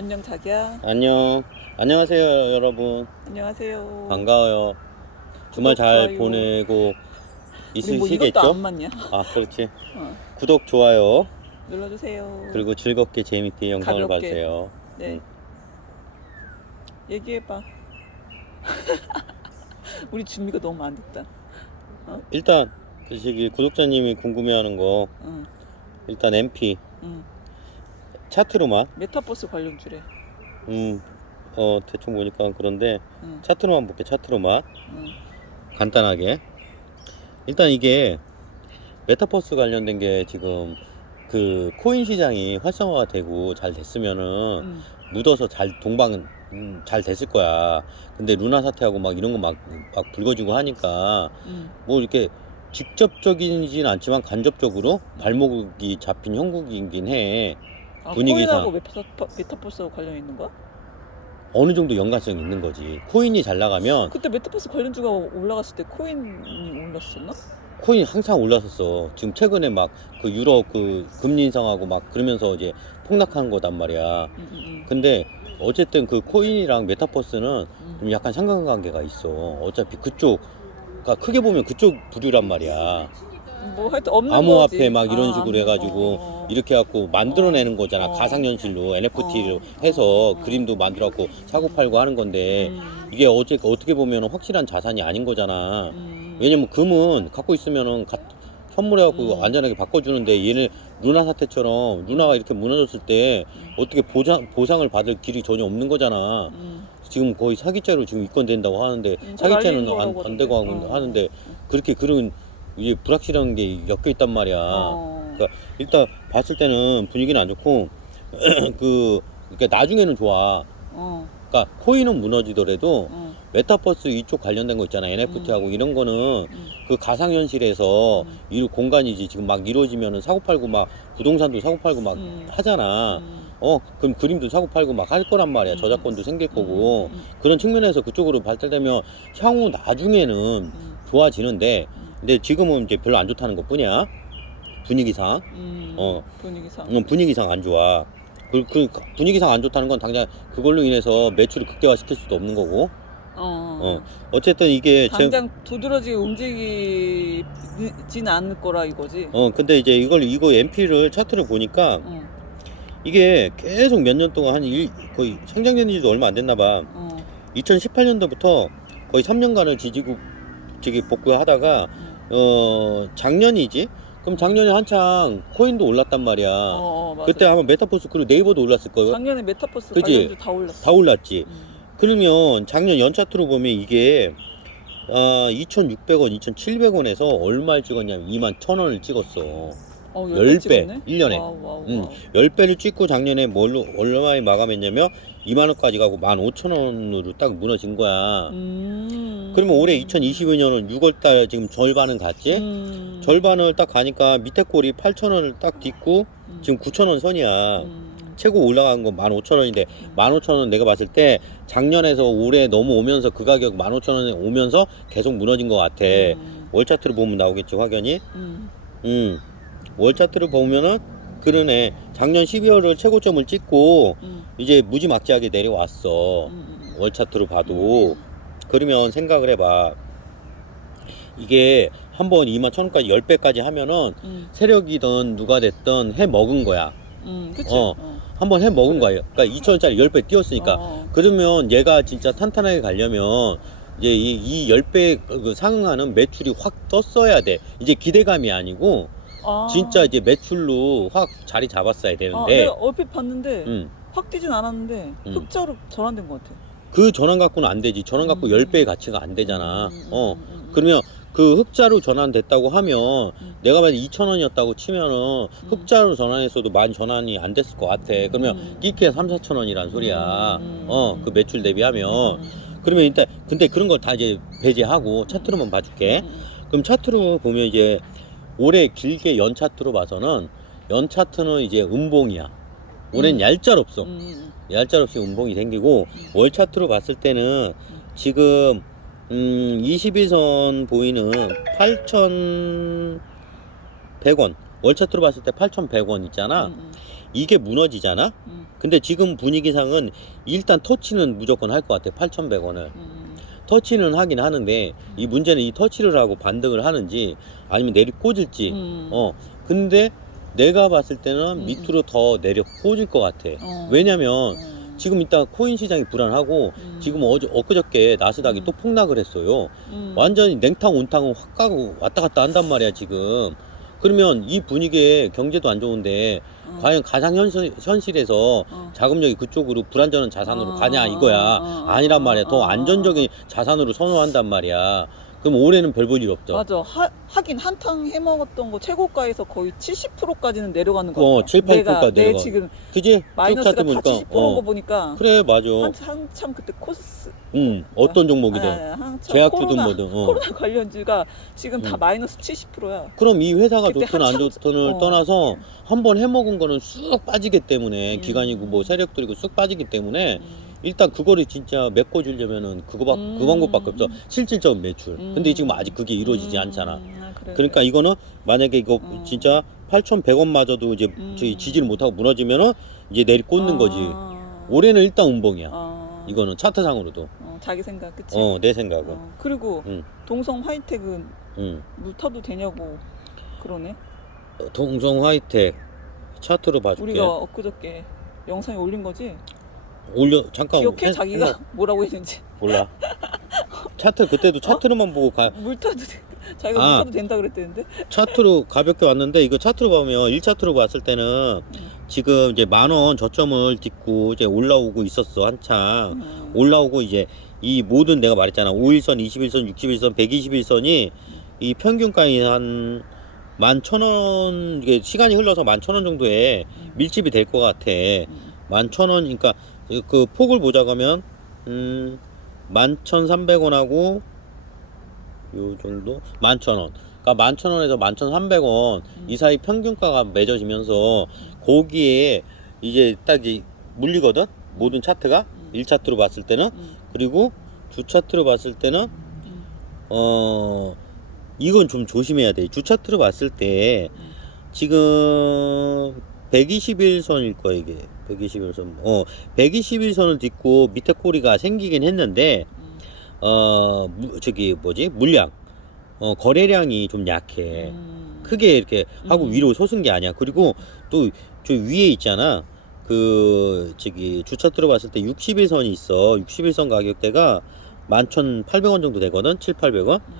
안녕 자기야. 안녕. 안녕하세요, 여러분. 안녕하세요. 반가워요. 주말 잘 좋아요. 보내고 우리 뭐 이것도 있으시겠죠? 안 맞냐? 아, 그렇지. 어, 구독, 좋아요. 눌러주세요. 그리고 즐겁게 재밌게 영상을 가볍게. 봐주세요. 네. 음. 얘기해봐. 우리 준비가 너무 안 됐다. 일단 그 저기 구독자님이 궁금해하는 거 응, 일단 MP 응. 차트로만 메타버스 관련 주래. 음, 어 대충 보니까 그런데 응, 차트로만 볼게 차트로만 응, 간단하게 일단 이게 메타버스 관련된 게 지금 그 코인 시장이 활성화가 되고 잘 됐으면은 응. 묻어서 잘 동방은 음, 잘 됐을 거야. 근데 루나 사태하고 막 이런 거 막 막 불거지고 하니까 응. 뭐 이렇게 직접적이진 않지만 간접적으로 발목이 잡힌 형국이긴 해. 아, 분위기상. 코인하고 메타, 메타버스하고 관련 있는 거야? 어느 정도 연관성이 있는 거지. 코인이 잘 나가면 그때 메타버스 관련주가 올라갔을 때 코인이 올랐었나? 코인 항상 올랐었어. 지금 최근에 막 그 유럽 그 금리 인상하고 막 그러면서 이제 폭락한 거단 말이야. 응, 응, 응. 근데 어쨌든 그 코인이랑 메타버스는 응. 좀 약간 상관관계가 있어. 어차피 그쪽, 그러니까 크게 보면 그쪽 부류란 말이야. 뭐 하여튼 없는 암호화폐 거지. 막 이런 아, 식으로. 해가지고 어, 어. 이렇게 해갖고 만들어내는 거잖아. 어. 가상현실로 NFT로 어. 해서 어. 그림도 만들었고 사고 팔고 하는 건데 음, 이게 어째, 어떻게 보면 확실한 자산이 아닌 거잖아. 음. 왜냐면 금은 갖고 있으면은 가- 현물해갖고 음. 안전하게 바꿔주는데 얘는 루나 사태처럼 루나가 이렇게 무너졌을 때 음. 어떻게 보상, 보상을 받을 길이 전혀 없는 거잖아. 음. 지금 거의 사기죄로 지금 입건된다고 하는데 음, 사기죄는 안, 안 되고. 하고 어. 하는데 그렇게 그런 이제 불확실한 게 엮여 있단 말이야. 어. 그러니까 일단 봤을 때는 분위기는 안 좋고 그 그러니까 나중에는 좋아. 어. 그러니까 코인은 무너지더라도 어. 메타버스 이쪽 관련된 거 있잖아 NFT하고 이런 거는 음. 그 가상 현실에서 음. 이 공간이지 지금 막 이루어지면은 사고 팔고 막 부동산도 사고 팔고 막 음. 하잖아. 음. 어 그럼 그림도 사고 팔고 막 할 거란 말이야. 음. 저작권도 생길 거고 음. 그런 측면에서 그쪽으로 발달되면 향후 나중에는 음. 좋아지는데 음. 근데 지금은 이제 별로 안 좋다는 것 뿐이야. 분위기상. 음. 어. 분위기상. 어, 분위기상 안 좋아. 그, 그 분위기상 안 좋다는 건 당장 그걸로 인해서 매출을 극대화 시킬 수도 없는 거고. 어. 어. 어쨌든 이게 제, 당장 두드러지게 움직이진 않을 거라 이거지. 어 근데 이제 이걸 이거 MP를 차트를 보니까 어. 이게 계속 몇 년 동안 한 일, 거의 상장된 지도 얼마 안 됐나 봐. 어. 2018년도부터 거의 3년간을 지지고 저기 복구하다가 음. 어 작년이지. 그럼 작년에 한창 코인도 올랐단 말이야. 어, 어, 맞아. 그때 아마 메타버스 그리고 네이버도 올랐을 거예요. 작년에 메타버스 그치? 관련주 다 올랐어. 다 올랐지. 음. 그러면 작년 연차트로 보면 이게 아 2,600원, 2,700원에서 얼마를 찍었냐면 2만 1,000원을 찍었어. 어, 열 10배 배, 찍었네? 일 년에. 와우, 와우, 음. 와우. 10배를 찍고 작년에 뭘로 얼마에 마감했냐면 2만 원까지 가고 15,000원으로 딱 무너진 거야. 음. 그러면 올해 2022년은 6월 달 지금 절반은 갔지? 음. 절반을 딱 가니까 밑에 꼴이 8,000원을 딱 딛고 음. 지금 9,000원 선이야. 음. 최고 올라간 건 15,000원인데 15,000원 내가 봤을 때 작년에서 올해 넘어오면서 그 가격 15,000원에 오면서 계속 무너진 것 같아. 음. 월 차트를 보면 나오겠지 확연히. 음. 음. 월 차트를 보면은 그러네. 작년 12월을 최고점을 찍고 음. 이제 무지막지하게 내려왔어. 음. 음. 월 차트로 봐도. 그러면 생각을 해봐. 이게 한번 2만 1천원까지 10배까지 하면은 음. 세력이든 누가 됐든 해 먹은 거야. 음. 그치? 어. 한번 해 먹은 거예요. 그러니까 2천 원짜리 10배 뛰었으니까. 어. 그러면 얘가 진짜 탄탄하게 가려면 이제 이, 이 10배 그 상응하는 매출이 확 떴어야 돼. 이제 기대감이 아니고 아. 진짜 이제 매출로 확 자리 잡았어야 아, 되는데 내가 얼핏 봤는데 음, 확 뛰진 않았는데 음. 흑자로 전환된 것 같아. 그 전환 갖고는 안 되지. 전환 갖고 음. 10배의 가치가 안 되잖아. 음, 음, 어. 음, 음, 그러면 그 흑자로 전환됐다고 하면 음. 내가 만약 2,000원이었다고 치면은 흑자로 전환했어도 만 전환이 안 됐을 것 같아. 그러면 음. 끼케 3, 4천 원이란 소리야. 음. 어, 그 매출 대비하면. 음. 그러면 일단 근데 그런 걸 다 이제 배제하고 차트로만 봐줄게. 음. 그럼 차트로 보면 이제 올해 길게 연 차트로 봐서는 연 차트는 이제 음봉이야. 올해는 음. 얄짤없어. 음. 음. 얄짤없이 음봉이 생기고 월 차트로 봤을 때는 지금 음 22선 보이는 8,100원 월 차트로 봤을 때 8,100원 있잖아. 음. 이게 무너지잖아? 음, 근데 지금 분위기상은 일단 터치는 무조건 할 것 같아. 8,100원을. 음, 터치는 하긴 하는데 이 문제는 이 터치를 하고 반등을 하는지 아니면 내리 꽂을지. 음. 어. 근데 내가 봤을 때는 음. 밑으로 더 내려 꽂을 것 같아. 어. 왜냐면 어. 지금 일단 코인 시장이 불안하고 음. 지금 어제 엊그저께 나스닥이 음. 또 폭락을 했어요. 음. 완전히 냉탕 온탕은 확 가고 왔다 갔다 한단 말이야 지금. 그러면 이 분위기에 경제도 안 좋은데 어. 과연 가상 현실, 현실에서 어. 자금력이 그쪽으로 불안전한 자산으로 어, 가냐 어, 이거야. 어, 어, 아니란 말이야. 더 어, 어, 안전적인 자산으로 선호한단 말이야. 그럼 올해는 별 볼 일 없죠. 맞아. 하, 하긴 한탕 해먹었던 거 최고가에서 거의 70%까지는 내려가는 거 어, 같아. 7, 8% 내가 까지 내. 지금 그지? 마이너스가 다쭉 70%인 보니까. 어. 거 보니까 그래 맞아. 한, 한참 그때 코스 응. 어떤 종목이든 아, 한참 제약주든 코로나, 뭐든. 어. 코로나 관련주가 지금 다 음. 마이너스 70%야. 그럼 이 회사가 그때 좋든 안 한참- 좋든을 어. 떠나서 한 번 해먹은 거는 쑥 빠지기 때문에 음. 기관이고 뭐 세력들이고 쑥 빠지기 때문에 음. 일단 그거를 진짜 메꿔주려면은 그거밖 음. 그 방법밖에 없어 실질적 매출. 음. 근데 지금 아직 그게 이루어지지 음, 않잖아. 아, 그래, 그러니까 그래. 이거는 만약에 이거 음. 진짜 8,100원마저도 이제 음. 지지를 못하고 무너지면은 이제 내리 꽂는 거지. 아. 올해는 일단 운봉이야. 아. 이거는 차트상으로도. 어, 자기 생각 그치? 어, 내 생각은. 어, 그리고 음. 동성 하이텍은 응. 물 타도 되냐고 그러네. 동성 하이텍 차트로 봐줄게. 우리가 엊그저께 영상에 올린 거지. 올려 잠깐 기억해 해- 자기가. 뭐라고 했는지. 몰라. 차트 그때도 차트로만 보고 가 물 타도 돼. 자기가 아. 물 타도 된다 그랬대는데. 차트로 가볍게 왔는데 이거 차트로 보면 1차트로 봤을 때는 음. 지금 이제 만 원 저점을 딛고 이제 올라오고 있었어 한창 음. 올라오고 이제 이 모든 내가 말했잖아 5일선 21선 61선 121선이 이 평균가인 한 만 천원 이게 시간이 흘러서 만 천 원 정도의 밀집이 될 것 같아 음. 만천 원 그러니까 그 폭을 보자고 하면 음, 만천 삼백 원하고 요 정도 만천 원. 그러니까 만천 원에서 만천 삼백 원이 사이 평균가가 맺어지면서 거기에 이제 딱 이 물리거든 모든 차트가 음. 1차트로 봤을 때는 음. 그리고 두 차트로 봤을 때는 음. 어 이건 좀 조심해야 돼. 주 차트로 봤을 때 음. 지금 121선일 거야 이게 121선 어 121선을 딛고 밑에 꼬리가 생기긴 했는데 음. 어 무- 저기 뭐지 물량 어 거래량이 좀 약해 음. 크게 이렇게 하고 음. 위로 솟은 게 아니야 그리고 또 저 위에 있잖아 그 저기 주차트로 봤을 때 61선이 있어 61선 가격대가 11,800원 정도 되거든 7, 800원 음.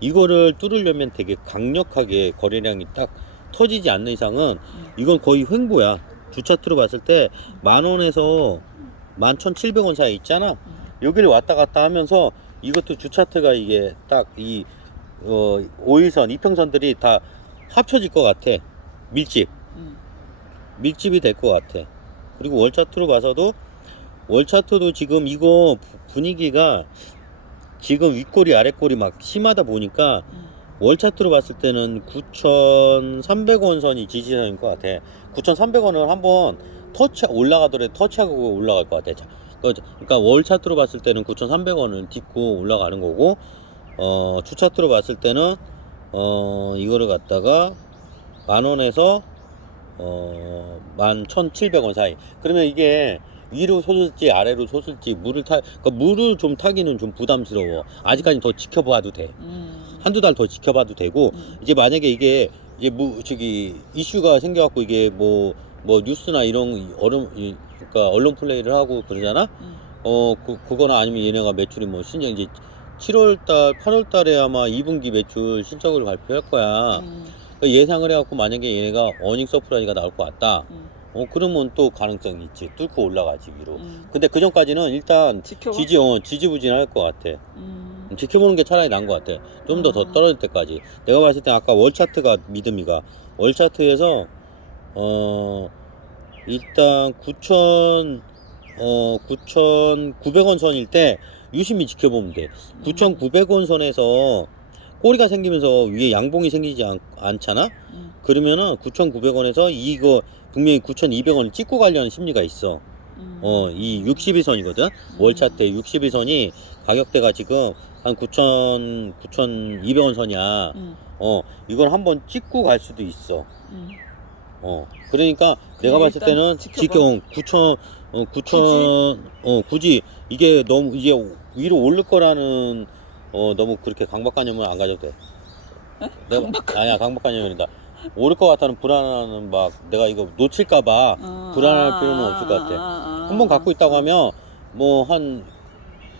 이거를 뚫으려면 되게 강력하게 거래량이 딱 터지지 않는 이상은 음. 이건 거의 횡보야. 주차트로 봤을 때 만 원에서 만 천칠백 원 사이 있잖아. 음. 여기를 왔다 갔다 하면서 이것도 주차트가 이게 딱이 어, 5일선, 이평선들이 다 합쳐질 것 같아. 밀집. 음. 밀집이 될 것 같아. 그리고 월 차트로 봐서도 월 차트도 지금 이거 부- 분위기가 지금 윗꼬리 아랫꼬리 막 심하다 보니까 음. 월 차트로 봤을 때는 9,300원 선이 지지선인 것 같아. 9,300원을 한번 터치 올라가더라도 터치하고 올라갈 것 같아. 자, 그- 그러니까 월 차트로 봤을 때는 9,300원을 딛고 올라가는 거고, 어, 주 차트로 봤을 때는 어, 이거를 갖다가 만 원에서 어, 만 1,700원 사이. 그러면 이게 위로 솟을지 아래로 솟을지 물을 타, 그러니까 물을 좀 타기는 좀 부담스러워. 아직까지 더 지켜봐도 돼. 음. 한두 달 더 지켜봐도 되고 음. 이제 만약에 이게 이제 뭐 저기 이슈가 생겨갖고 이게 뭐뭐 뉴스나 이런 이- 그러니까 언론 플레이를 하고 그러잖아 음. 어 그, 그거나 아니면 얘네가 매출이 뭐 신장 이제 7월달 8월달에 아마 2분기 매출 실적을 발표할 거야 음. 그 예상을 해갖고 만약에 얘네가 어닝 서프라이즈가 나올 것 같다 음. 어 그러면 또 가능성이 있지 뚫고 올라가지 위로 음. 근데 그 전까지는 일단 지켜봐. 지지 어 지지부진할 것 같아 음. 지켜보는 게 차라리 나은 것 같아. 좀 더더 아. 떨어질 때까지. 내가 봤을 때 아까 월 차트가 믿음이가 월 차트에서 어 일단 9천 어 9,900원 선일 때 유심히 지켜보면 돼. 9,900원 선에서 꼬리가 생기면서 위에 양봉이 생기지 않, 않잖아. 음. 그러면은 9,900원에서 이거 분명히 9,200원을 찍고 가려는 심리가 있어. 음. 어, 이 61선이거든. 월차 때 61선이 가격대가 지금 한 9,000, 9,200원 선이야. 음. 어, 이걸 한번 찍고 갈 수도 있어. 음. 어 그러니까 내가 봤을 일단 때는 지켜봐. 지켜 9천 어 9천 어 굳이 이게 너무 이게 위로 오를 거라는 어 너무 그렇게 강박관념을 안 가져도 돼. 에? 내가 아니야 강박관념이다. 오를 것 같다는 불안은 막 내가 이거 놓칠까봐 어, 불안할 필요는 없을 것 같아. 한번 갖고 있다고 하면 뭐 한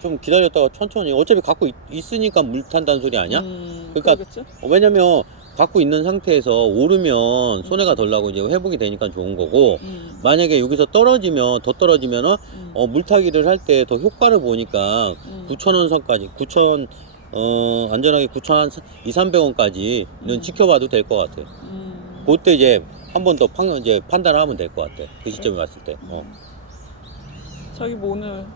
좀 기다렸다가 천천히 어차피 갖고 있, 으니까 물 탄다는 소리 아니야? 음, 그러니까 그러겠죠? 어, 왜냐면 갖고 있는 상태에서 오르면 손해가 덜 나고 이제 회복이 되니까 좋은 거고 음, 만약에 여기서 떨어지면 더 떨어지면은 음, 어, 물타기를 할 때 더 효과를 보니까 음. 9,000원 선까지 9,000 어, 안전하게 9,000한 2, 300원까지는 음. 지켜봐도 될 것 같아. 음. 그때 이제 한 번 더 판, 이제 판단을 하면 될 것 같아. 그 시점에 왔을 때. 어. 음. 자기 뭐 오늘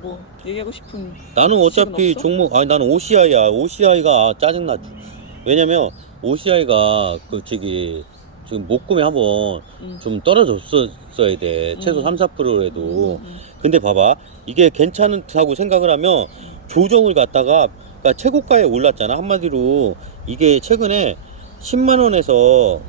뭐 얘기하고 싶은 나는 어차피? 종목 아니 나는 OCI야. OCI가 짜증나. 왜냐면 OCI가 그 저기 지금 목금에 한번 음. 좀 떨어졌었어야 돼. 최소 음. 3, 4%라도. 음, 근데 봐봐. 이게 괜찮다고 생각을 하면 조정을 갖다가 그러니까 최고가에 올랐잖아. 한마디로 이게 최근에 10만 원에서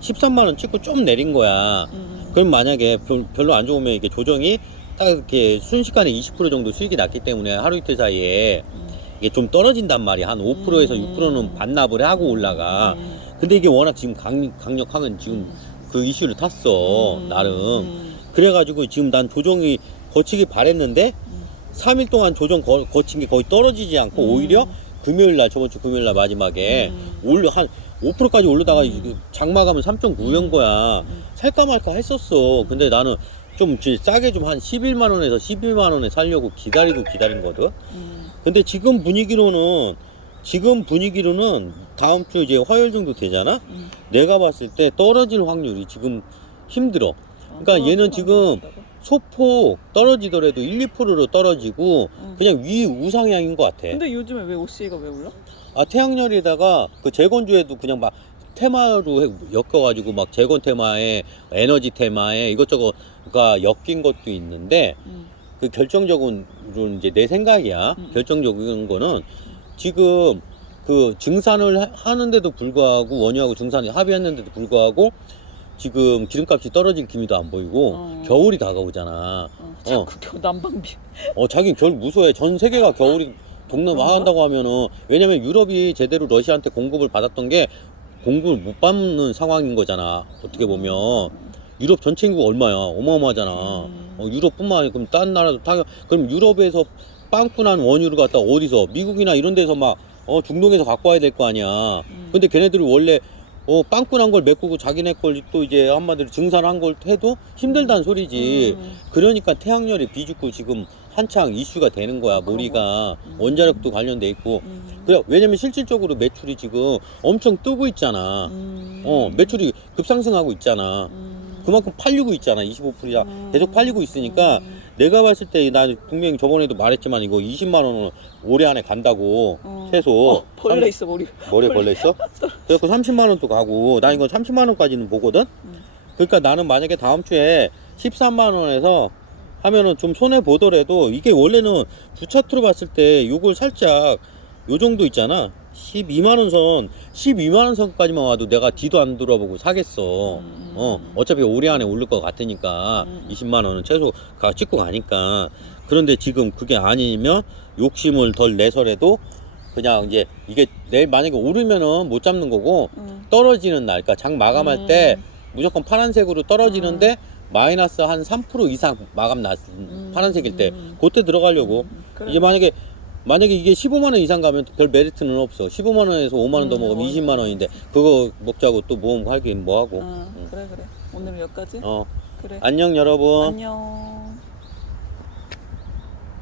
13만 원 찍고 좀 내린 거야. 음, 그럼 만약에 별- 별로 안 좋으면 이게 조정이 딱 이렇게 순식간에 20% 정도 수익이 났기 때문에 하루 이틀 사이에 음, 이게 좀 떨어진단 말이야. 한 5%에서 음. 6%는 반납을 하고 올라가. 음, 근데 이게 워낙 지금 강, 강력하면 지금 음, 그 이슈를 탔어. 음, 나름. 음, 그래가지고 지금 난 조정이 거치기 바랬는데 음. 3일 동안 조정 거, 거친 게 거의 떨어지지 않고 음. 오히려 금요일 날 저번 주 금요일 날 마지막에 음. 올려 한 5%까지 올르다가 음. 장마감은 3.9연 거야. 음. 살까 말까 했었어. 근데 나는 좀 지- 싸게 좀 한 11만 원에서 12만 원에 살려고 기다리고 기다린 거든. 음, 근데 지금 분위기로는 지금 분위기로는 다음 주 이제 화요일 정도 되잖아. 음. 내가 봤을 때 떨어질 확률이 지금 힘들어. 아, 그러니까 얘는 떨어지면 지금? 소폭 떨어지더라도 1, 2%로 떨어지고 음. 그냥 위 우상향인 것 같아. 근데 요즘에 왜 OC가 왜 올라? 아 태양열에다가 그 재건주에도 그냥 막 테마로 해- 엮어가지고 막 재건 테마에 에너지 테마에 이것저것가 엮인 것도 있는데 음, 그 결정적으로 이제 내 생각이야. 음. 결정적인 거는 지금 그 증산을 하- 하는데도 불구하고 원유하고 증산이 합의했는데도 불구하고 지금 기름값이 떨어질 기미도 안 보이고 어. 겨울이 다가오잖아. 어, 자꾸 겨우 난방비. 어, 자긴 겨울 무서워해. 전 세계가 겨울이 동남 그런가? 한다고 하면은 왜냐면 유럽이 제대로 러시아한테 공급을 받았던 게 공급을 못 받는 상황인 거잖아. 어떻게 보면 유럽 전체 인구가 얼마야? 어마어마하잖아. 음. 어, 유럽뿐만 아니고 그럼 다른 나라도 타 그럼 유럽에서 빵꾸난 원유를 갖다 어디서 미국이나 이런 데서 막 어, 중동에서 갖고 와야 될 거 아니야. 음. 근데 걔네들이 원래 어, 빵꾸난 걸 메꾸고 자기네 걸 또 이제 한마디로 증산한 걸 해도 힘들다는 소리지. 음, 그러니까 태양열이 비죽고 지금 한창 이슈가 되는 거야. 모리가 음. 원자력도 관련돼 있고. 음, 그래 왜냐면 실질적으로 매출이 지금 엄청 뜨고 있잖아. 음. 어 매출이 급상승하고 있잖아. 음. 그만큼 팔리고 있잖아. 25%야. 음. 계속 팔리고 있으니까 음. 내가 봤을 때 난 분명히 저번에도 말했지만 이거 20만 원은 올해 안에 간다고 어. 최소 어, 벌레 있어 머리. 머리에 벌레 있어? 그래서 30만 원도 가고 난 이거 30만 원까지는 보거든. 음. 그러니까 나는 만약에 다음 주에 13만 원에서 하면은 좀 손해 보더라도 이게 원래는 주 차트로 봤을 때 요걸 살짝 요 정도 있잖아. 12만 원 선, 12만 원 선까지만 와도 내가 뒤도 안 돌아보고 사겠어. 음. 어, 어차피 올해 안에 오를 것 같으니까 음. 20만 원은 최소 가 찍고 가니까. 그런데 지금 그게 아니면 욕심을 덜 내서라도 그냥 이제 이게 내일 만약에 오르면은 못 잡는 거고 음. 떨어지는 날, 그러니까 장 마감할 음. 때 무조건 파란색으로 떨어지는데 마이너스 한 3% 이상 마감 났 음. 파란색일 때 음. 그때 들어가려고 음, 그래. 이게 만약에 만약에 이게 15만 원 이상 가면 별 메리트는 없어 15만 원에서 5만 원 더 음, 먹으면 어. 20만 원인데 그거 먹자고 또 모험 하긴 뭐 하고 어, 그래 그래. 오늘 여기까지. 어 그래. 안녕 여러분 안녕.